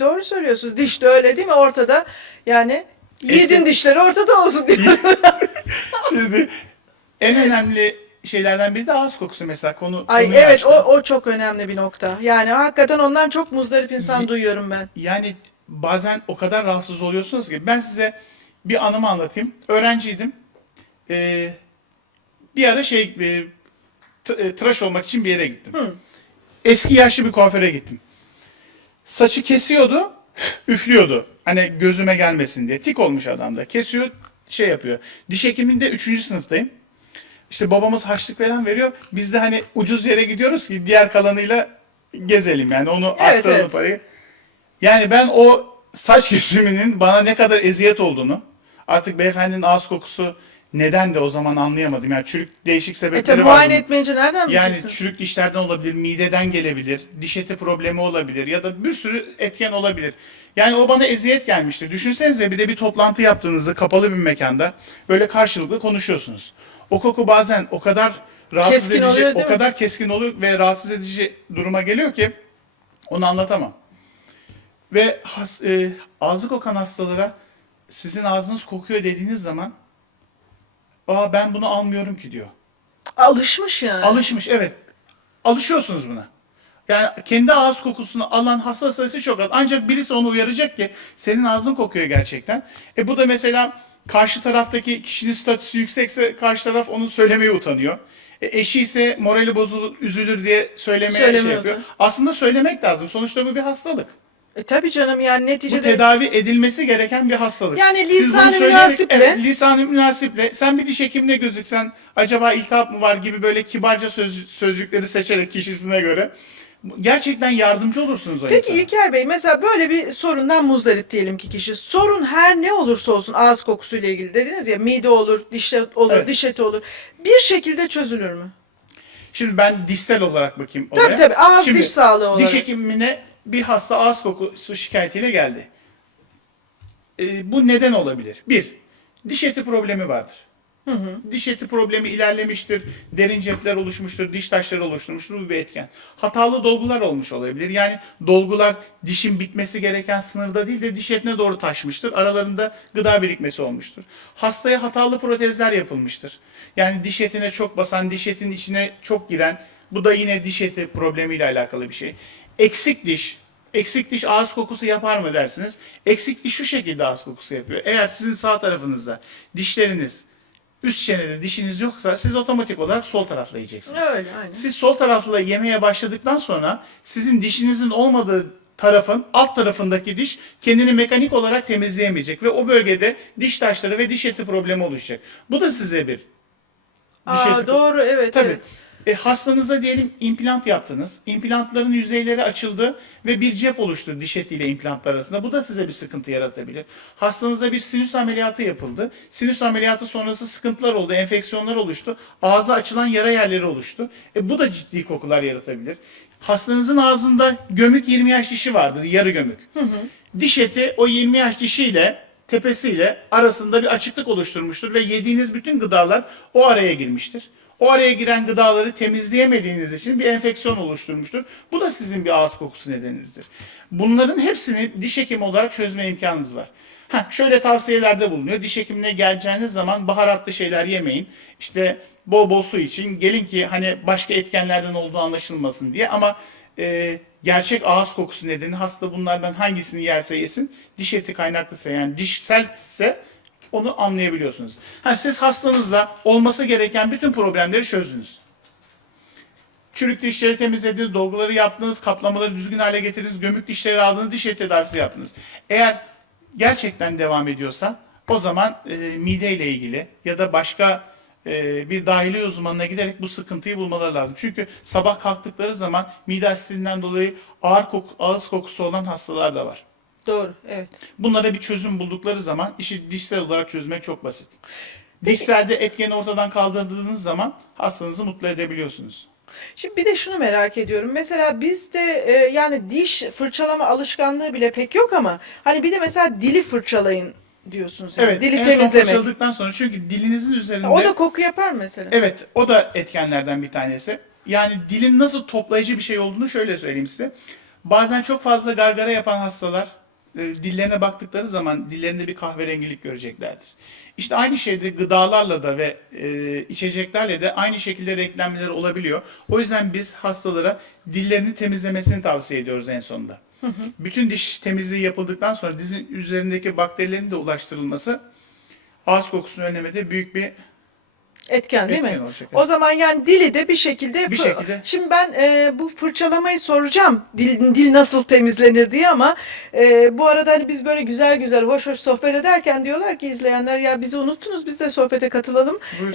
Doğru söylüyorsunuz. Diş de öyle değil mi? Ortada yani yedin Estetik- dişleri ortada olsun diyor. Şimdi en önemli şeylerden biri de ağız kokusu mesela konu. Ay konuyu evet o o çok önemli bir nokta. Yani hakikaten ondan çok muzdarip insan duyuyorum ben. Yani bazen o kadar rahatsız oluyorsunuz ki ben size bir anımı anlatayım. Öğrenciydim. Ee, bir ara şey e, t- e, tıraş olmak için bir yere gittim. Eski yaşlı bir kuaföre gittim. Saçı kesiyordu, üflüyordu. Hani gözüme gelmesin diye. Tik olmuş adamda. Kesiyor, şey yapıyor. Diş hekiminde 3. sınıftayım. İşte babamız harçlık falan veriyor. Biz de hani ucuz yere gidiyoruz ki diğer kalanıyla gezelim yani onu Evet, arttıralım evet. parayı. Yani ben o saç kesiminin bana ne kadar eziyet olduğunu artık beyefendinin ağız kokusu neden de o zaman anlayamadım. Yani çürük değişik E sebepleri tabi var. muayene etmeyince nereden Yani bileceksin? çürük dişlerden olabilir, mideden gelebilir, diş eti problemi olabilir ya da bir sürü etken olabilir. Yani o bana eziyet gelmişti. Düşünsenize bir de bir toplantı yaptığınızda kapalı bir mekanda böyle karşılıklı konuşuyorsunuz. O koku bazen o kadar rahatsız Keskin edici, oluyor, o mi? kadar keskin oluyor ve rahatsız edici duruma geliyor ki onu anlatamam. Ve has, e, ağzı kokan hastalara sizin ağzınız kokuyor dediğiniz zaman Aa ben bunu almıyorum ki diyor. Alışmış yani. Alışmış evet. Alışıyorsunuz buna. Yani kendi ağız kokusunu alan hasta sayısı çok az. Ancak birisi onu uyaracak ki senin ağzın kokuyor gerçekten. E bu da mesela karşı taraftaki kişinin statüsü yüksekse karşı taraf onu söylemeye utanıyor. E eşi ise morali bozulur, üzülür diye söylemeye Söylemeye şey yapıyor. Aslında söylemek lazım. Sonuçta bu bir hastalık. E tabi canım yani Bu neticede tedavi edilmesi gereken bir hastalık. Yani lisan-ı münasiple- Evet, lisan-ı münasiple. Sen bir diş hekimine gözüksen acaba iltihap mı var gibi böyle kibarca söz, sözcükleri seçerek kişisine göre gerçekten yardımcı olursunuz o Peki insana. İlker Bey mesela böyle bir sorundan muzdarip diyelim ki kişi. Sorun her ne olursa olsun ağız kokusuyla ilgili dediniz ya mide olur, diş olur, Evet. diş eti olur. Bir şekilde çözülür mü? Şimdi ben dişsel olarak bakayım Tabii olaya. tabii ağız Şimdi, diş sağlığı olarak. Diş hekimine bir hasta ağız kokusu şikayetiyle geldi. Ee, bu neden olabilir? Bir, diş eti problemi vardır. Diş eti problemi ilerlemiştir, derin cepler oluşmuştur, diş taşları oluşturmuştur bu bir etken. Hatalı dolgular olmuş olabilir. Yani dolgular dişin bitmesi gereken sınırda değil de diş etine doğru taşmıştır. Aralarında gıda birikmesi olmuştur. Hastaya hatalı protezler yapılmıştır. Yani diş etine çok basan, diş etinin içine çok giren, bu da yine diş eti problemiyle alakalı bir şey. Eksik diş, Eksik diş ağız kokusu yapar mı dersiniz? Eksik diş şu şekilde ağız kokusu yapıyor. Eğer sizin sağ tarafınızda dişleriniz üst çenede dişiniz yoksa siz otomatik olarak sol tarafla yiyeceksiniz. Öyle aynen. Siz sol tarafla yemeye başladıktan sonra sizin dişinizin olmadığı tarafın alt tarafındaki diş kendini mekanik olarak temizleyemeyecek ve o bölgede diş taşları ve diş eti problemi oluşacak. Bu da size bir diş Aa, eti doğru evet Tabii. evet. E, hastanıza diyelim implant yaptınız. İmplantların yüzeyleri açıldı ve bir cep oluştu diş etiyle implantlar arasında. Bu da size bir sıkıntı yaratabilir. Hastanıza bir sinüs ameliyatı yapıldı. Sinüs ameliyatı sonrası sıkıntılar oldu, enfeksiyonlar oluştu. Ağza açılan yara yerleri oluştu. E, bu da ciddi kokular yaratabilir. Hastanızın ağzında gömük 20 yaş dişi vardır, yarı gömük. Diş eti o 20 yaş dişiyle tepesiyle arasında bir açıklık oluşturmuştur ve yediğiniz bütün gıdalar o araya girmiştir. O araya giren gıdaları temizleyemediğiniz için bir enfeksiyon oluşturmuştur. Bu da sizin bir ağız kokusu nedeninizdir. Bunların hepsini diş hekimi olarak çözme imkanınız var. Heh, şöyle tavsiyelerde bulunuyor. Diş hekimine geleceğiniz zaman baharatlı şeyler yemeyin. İşte bol bol su için. Gelin ki hani başka etkenlerden olduğu anlaşılmasın diye ama e, gerçek ağız kokusu nedeni hasta bunlardan hangisini yerse yesin diş eti kaynaklısa yani dişselse onu anlayabiliyorsunuz. Ha, siz hastanızla olması gereken bütün problemleri çözdünüz. Çürük dişleri temizlediniz, dolguları yaptınız, kaplamaları düzgün hale getirdiniz, gömük dişleri aldınız, diş eti tedavisi yaptınız. Eğer gerçekten devam ediyorsa o zaman e, mide ile ilgili ya da başka e, bir dahiliye uzmanına giderek bu sıkıntıyı bulmaları lazım. Çünkü sabah kalktıkları zaman mide asitinden dolayı ağır koku, ağız kokusu olan hastalar da var. Doğru evet. Bunlara bir çözüm buldukları zaman işi dişsel olarak çözmek çok basit. Dişselde etkeni ortadan kaldırdığınız zaman hastanızı mutlu edebiliyorsunuz. Şimdi bir de şunu merak ediyorum. Mesela bizde e, yani diş fırçalama alışkanlığı bile pek yok ama hani bir de mesela dili fırçalayın diyorsunuz. Yani. Evet, Dili en son temizlemek. fırçaladıktan sonra çünkü dilinizin üzerinde... O da koku yapar mesela? Evet, o da etkenlerden bir tanesi. Yani dilin nasıl toplayıcı bir şey olduğunu şöyle söyleyeyim size. Bazen çok fazla gargara yapan hastalar dillerine baktıkları zaman dillerinde bir kahverengilik göreceklerdir. İşte aynı şeyde gıdalarla da ve e, içeceklerle de aynı şekilde renklenmeleri olabiliyor. O yüzden biz hastalara dillerini temizlemesini tavsiye ediyoruz en sonunda. Bütün diş temizliği yapıldıktan sonra dizin üzerindeki bakterilerin de ulaştırılması ağız kokusunu önlemede büyük bir Etken değil Etken mi? olacak, O zaman yani dili de bir şekilde Bir şekilde. Şimdi ben e, bu fırçalamayı soracağım. Dil, dil nasıl temizlenir diye ama e, bu arada hani biz böyle güzel güzel hoş hoş sohbet ederken diyorlar ki izleyenler ya bizi unuttunuz biz de sohbete katılalım. Buyur.